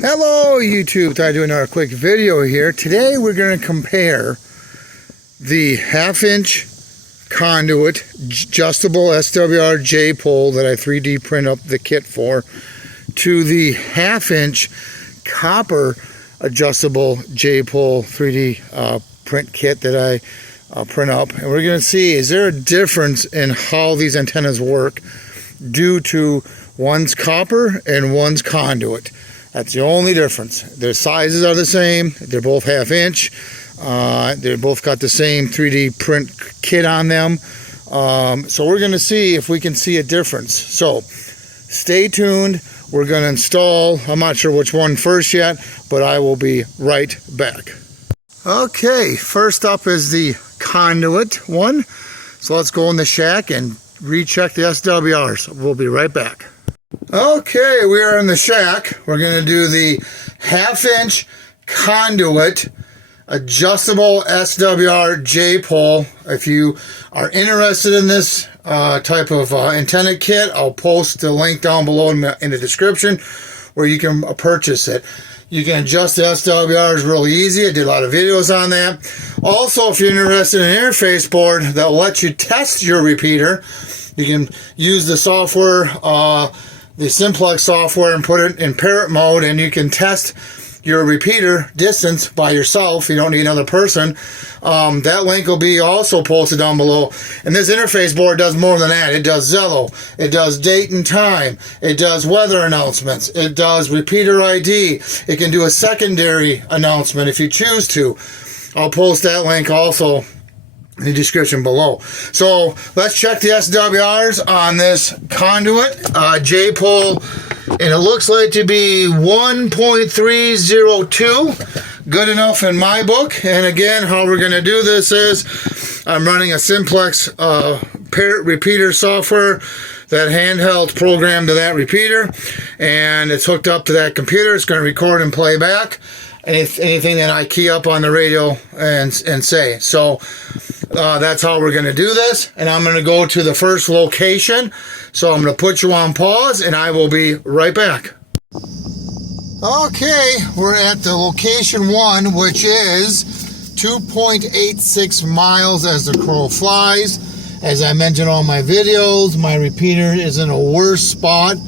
Hello YouTube, thought I'd do another quick video here. Today we're going to compare the 1/2-inch conduit adjustable SWR J-pole that I 3D print up the kit for to the 1/2-inch copper adjustable J-pole 3D print kit that I print up. And we're going to see, is there a difference in how these antennas work due to one's copper and one's conduit. That's the only difference. Their sizes are the same. They're both 1/2-inch. They're both got the same 3D print kit on them. So we're going to see if we can see a difference. So stay tuned. We're going to install, I'm not sure which one first yet, but I will be right back. Okay, first up is the conduit one. So let's go in the shack and recheck the SWRs. We'll be right back. Okay, we are in the shack. We're going to do the 1/2-inch conduit adjustable SWR J-pole. If you are interested in this type of antenna kit, I'll post the link down below in the description where you can purchase it. You can adjust the SWRs really easy. I did a lot of videos on that. Also, if you're interested in an interface board that will let you test your repeater, you can use the software, the Simplex software, and put it in parrot mode, and you can test your repeater distance by yourself. You don't need another person. That link will be also posted down below. And this interface board does more than that. It does Zello. It does date and time. It does weather announcements. It does repeater ID. It can do a secondary announcement if you choose to. I'll post that link also in the description below. So let's check the SWRs on this conduit J-pole, and it looks like to be 1.302. Good enough in my book. And again, how we're going to do this is I'm running a Simplex parrot repeater software, that handheld program to that repeater, and it's hooked up to that computer. It's going to record and play back anything that I key up on the radio and say. So that's how we're going to do this. And I'm going to go to the first location. So I'm going to put you on pause and I will be right back. Okay, we're at the location 1, which is 2.86 miles as the crow flies. As I mentioned on my videos, my repeater is in a worse spot.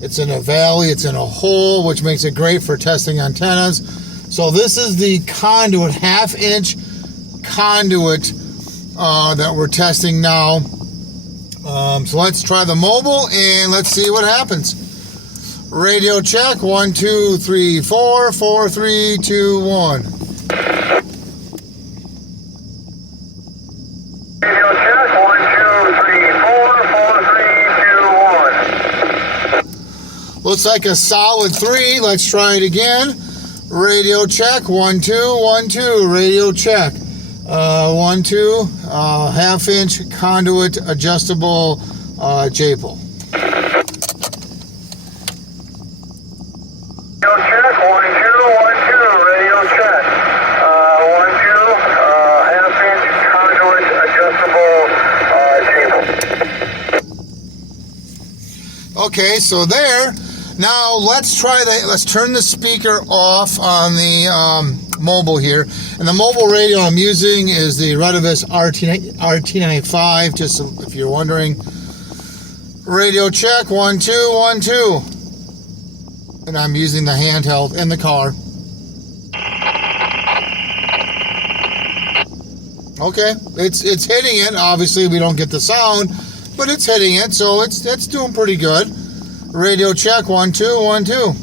It's in a valley, it's in a hole, which makes it great for testing antennas. So this is the conduit, 1/2-inch conduit that we're testing now. So let's try the mobile and let's see what happens. Radio check, 1, 2, 3, 4, 4, 3, 2, 1. Radio check, 1, 2, 3, 4, 4, 3, 2, 1. Looks like a solid 3. Let's try it again. Radio check, 1, 2, 1, 2. Radio check, 1, 2. 1/2-inch conduit adjustable J-pole. Radio check, 1, 2, 1, 2. Radio check, 1, 2. 1/2-inch conduit adjustable J-pole. Okay, so there. Now let's try that. Let's turn the speaker off on the mobile here. And the mobile radio I'm using is the Retevis RT97S, just if you're wondering. Radio check, 1, 2, 1, 2. And I'm using the handheld in the car. Okay, it's hitting it. Obviously we don't get the sound, but it's hitting it, so it's doing pretty good. Radio check, 1, 2, 1, 2.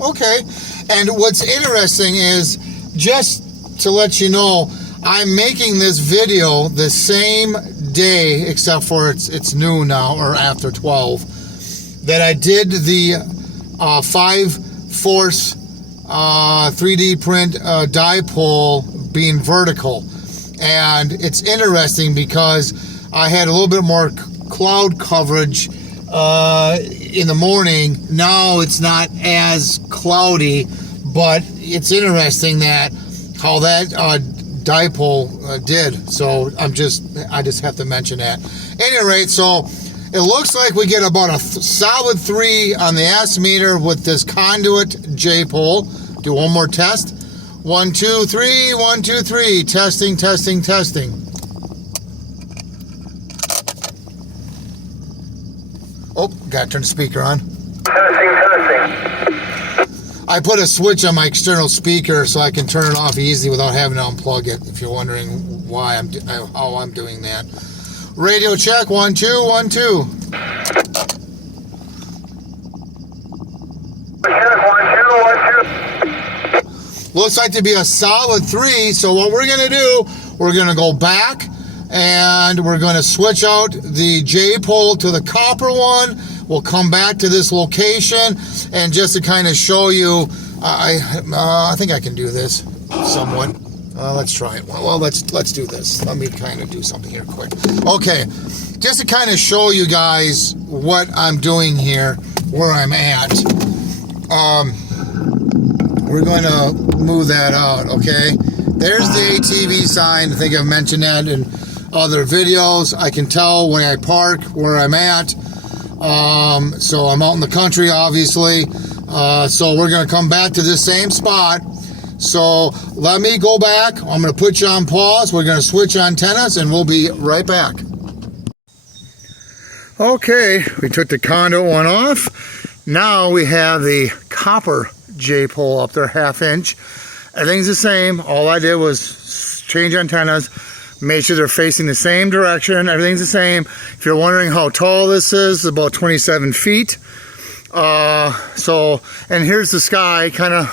Okay. And what's interesting is, just to let you know, I'm making this video the same day, except for it's noon now, or after 12, that I did the 5-force 3D print dipole being vertical. And it's interesting because I had a little bit more cloud coverage in the morning. Now it's not as cloudy, but it's interesting that how that dipole did. So I just have to mention that. At any rate, so it looks like we get about a solid 3 on the S meter with this conduit J pole. Do one more test. 1, 2, 3, 1, 2, 3. Testing, testing, testing. Oh, gotta turn the speaker on. Testing, testing. I put a switch on my external speaker so I can turn it off easily without having to unplug it. If you're wondering why how I'm doing that. Radio check. 1, 2, 1, 2. Check. 1, 2, 1, 2. Looks like to be a solid 3. So what we're gonna do, we're gonna go back and we're gonna switch out the J pole to the copper one. We'll come back to this location, and just to kind of show you, I think I can do this somewhat. Let's try it. Well, let's do this. Let me kind of do something here quick. Okay, just to kind of show you guys what I'm doing here, where I'm at. We're going to move that out. Okay, there's the ATV sign. I think I've mentioned that in other videos. I can tell when I park where I'm at. So I'm out in the country, obviously. So we're going to come back to this same spot. So let me go back. I'm going to put you on pause. We're going to switch antennas and we'll be right back. Okay, we took the conduit one off. Now we have the copper J pole up there, 1/2 inch. Everything's the same. All I did was change antennas. Make sure they're facing the same direction. Everything's the same. If you're wondering how tall this is, it's about 27 feet. And here's the sky, kind of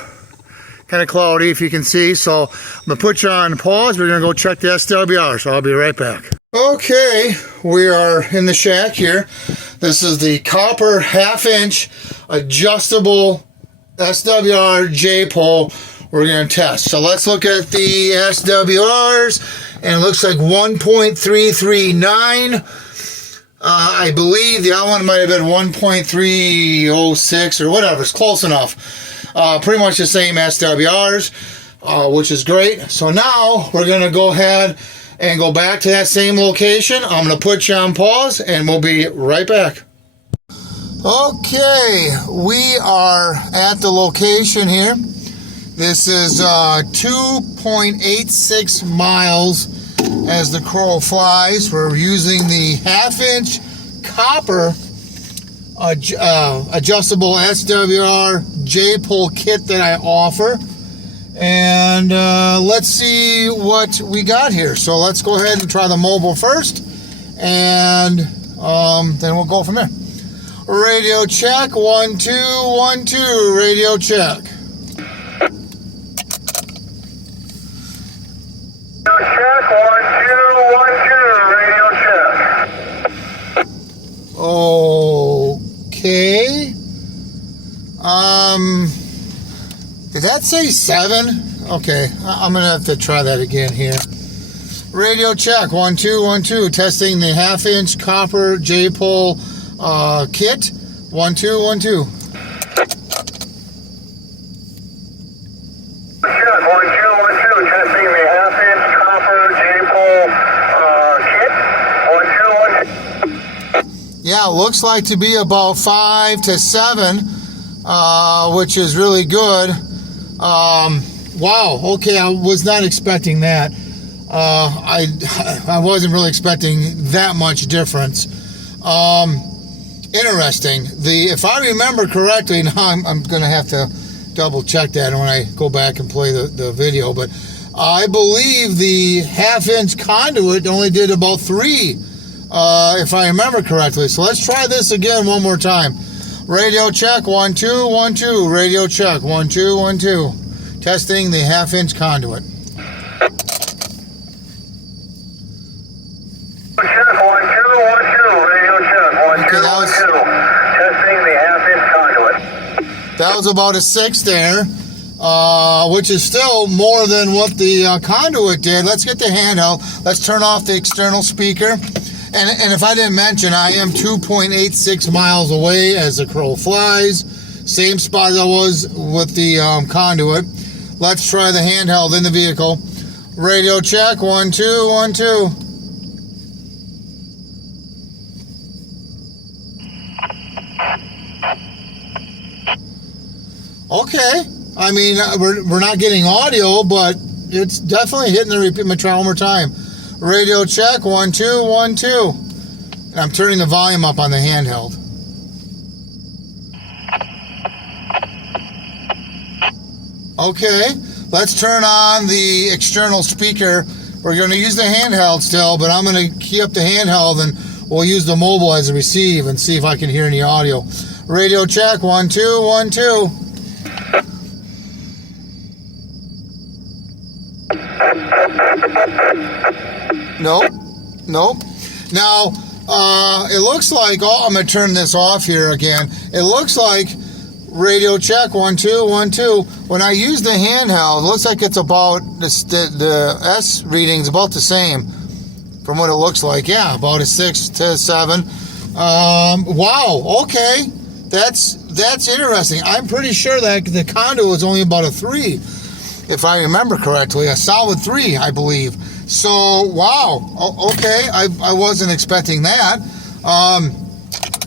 cloudy if you can see. So I'm gonna put you on pause. We're gonna go check the SWR. So I'll be right back. Okay, we are in the shack here. This is the copper 1/2 inch adjustable SWR J pole we're going to test. So let's look at the SWRs, and it looks like 1.339. I believe the other one might have been 1.306 or whatever. It's close enough. Pretty much the same SWRs, which is great. So now we're going to go ahead and go back to that same location. I'm going to put you on pause, and we'll be right back. Okay, we are at the location here. This is 2.86 miles as the crow flies. We're using the 1/2 inch copper adjustable SWR J pole kit that I offer. And let's see what we got here. So let's go ahead and try the mobile first, and then we'll go from there. Radio check. 1, 2, 1, 2. Radio check. Check. 1, 2, 1, 2. Radio check. Okay. Did that say 7? Okay, I'm gonna have to try that again here. Radio check. 1, 2, 1, 2. Testing the 1/2 inch copper J pole kit. 1, 2, 1, 2. Check. 1, 2, 1, 2. Testing the 1/2 inch copper J pole kit. 1, 2, 1, 2. Yeah, looks like to be about 5 to 7, which is really good. Wow. Okay, I was not expecting that. I wasn't really expecting that much difference. Interesting. If I remember correctly, now I'm going to have to double check that when I go back and play the video, but I believe the 1/2 inch conduit only did about 3, if I remember correctly. So let's try this again one more time. Radio check. 1, 2, 1, 2. Radio check. 1, 2, 1, 2. Testing the 1/2 inch conduit. Check. 1, 2, 1, 2. Radio check. 1, 2, 1, 2. Testing the 1/2 inch conduit. That was about a 6 there, which is still more than what the conduit did. Let's get the handheld. Let's turn off the external speaker. And if I didn't mention, I am 2.86 miles away as the crow flies. Same spot as I was with the conduit. Let's try the handheld in the vehicle. Radio check, 1 2 1 2. Okay, I mean we're not getting audio, but it's definitely hitting the repeat. My try one more time. Radio check, 1 2 1 2. And I'm turning the volume up on the handheld. Okay, let's turn on the external speaker. We're going to use the handheld still, but I'm going to key up the handheld and we'll use the mobile as a receive and see if I can hear any audio. Radio check, 1 2 1 2. Nope. Now, it looks like, I'm going to turn this off here again. It looks like radio check, 1 2 1 2. When I use the handheld, it looks like it's about, the S reading's about the same from what it looks like. Yeah, about a 6 to 7. Wow, okay. That's interesting. I'm pretty sure that the conduit was only about a 3, if I remember correctly. A solid 3, I believe. So, wow. Okay, I wasn't expecting that.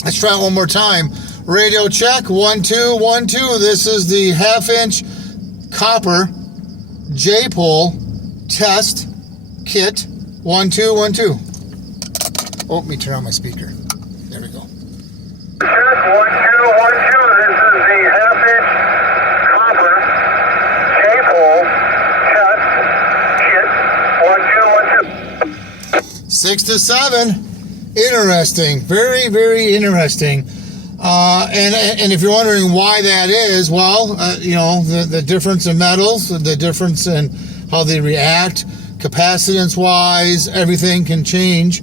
Let's try it one more time. Radio check, 1 2 1 2. This is the 1/2-inch copper J-pole test kit. 1 2 1 2. Oh, let me turn on my speaker. There we go. Check, 1 2 1 2. This is the 1/2-inch copper J-pole test kit. 1 2 1 2. 6 to 7. Interesting. Very, very interesting. And if you're wondering why that is, well, you know, the difference in metals, the difference in how they react, capacitance-wise, everything can change.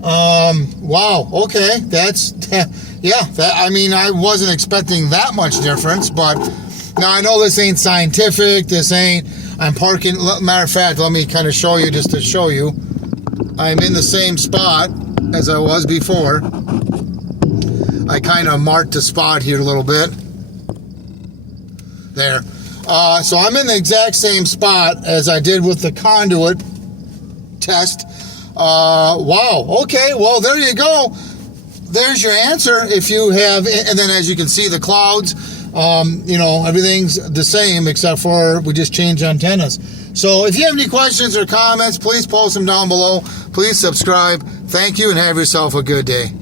Wow, okay, I mean, I wasn't expecting that much difference, but now I know this ain't scientific, I'm parking, matter of fact, let me kind of show you, just to show you, I'm in the same spot as I was before. I kind of marked the spot here a little bit. There. So I'm in the exact same spot as I did with the conduit test. Wow. Okay. Well, there you go. There's your answer. If you have, and then as you can see, the clouds, you know, everything's the same except for we just changed antennas. So if you have any questions or comments, please post them down below. Please subscribe. Thank you and have yourself a good day.